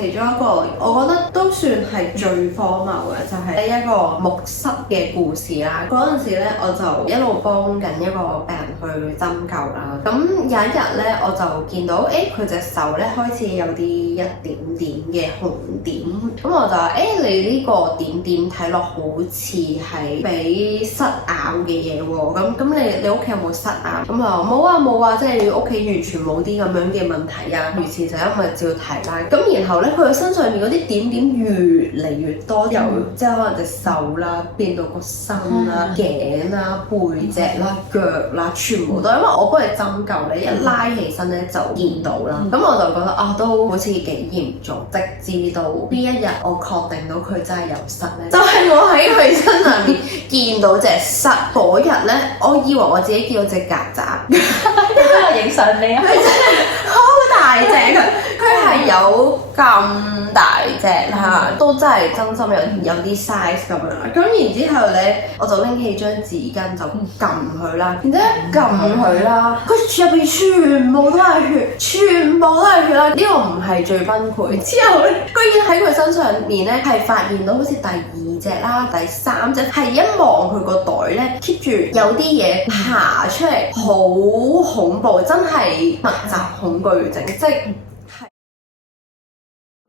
其中一個，我覺得都算係最荒謬嘅，就係一個木虱嘅故事啦。嗰陣時咧，我就一路幫緊一個病人去針灸啦。咁有一日咧，我就見到佢隻手咧開始有啲一點點嘅紅點，咁我就話你呢個點點睇落好似係俾虱咬嘅嘢喎。咁你屋企有冇虱啊？咁啊冇啊，即係你屋企完全冇啲咁樣嘅問題啊。如此就因為照睇啦。咁然後咧，佢身上面嗰啲點點越嚟越多，由即係可能隻手啦變到個身啦、頸啦、背脊啦、腳啦，全部都因為我幫你針灸咧，一拉起身咧就見到啦。咁我就覺得都好似幾嚴重。直至到呢一日，我確定到佢真係有虱咧，就係我喺佢身上面見到隻虱嗰日咧，我以為我自己見到隻曱甴，你都有影相你啊！佢真係好大隻佢係有咁大隻啦，都真係真心有啲 size 咁樣。咁然之後咧，我就拎起張紙巾就撳佢啦，然之後一撳佢啦，佢入邊全部都係血，全部都係血啦！呢個唔係最崩潰，之後咧，居然喺佢身上面咧係發現到好似第二隻啦、第三隻，係一望佢個袋咧 keep 住有啲嘢爬出嚟，好恐怖，真係密集恐懼症，即係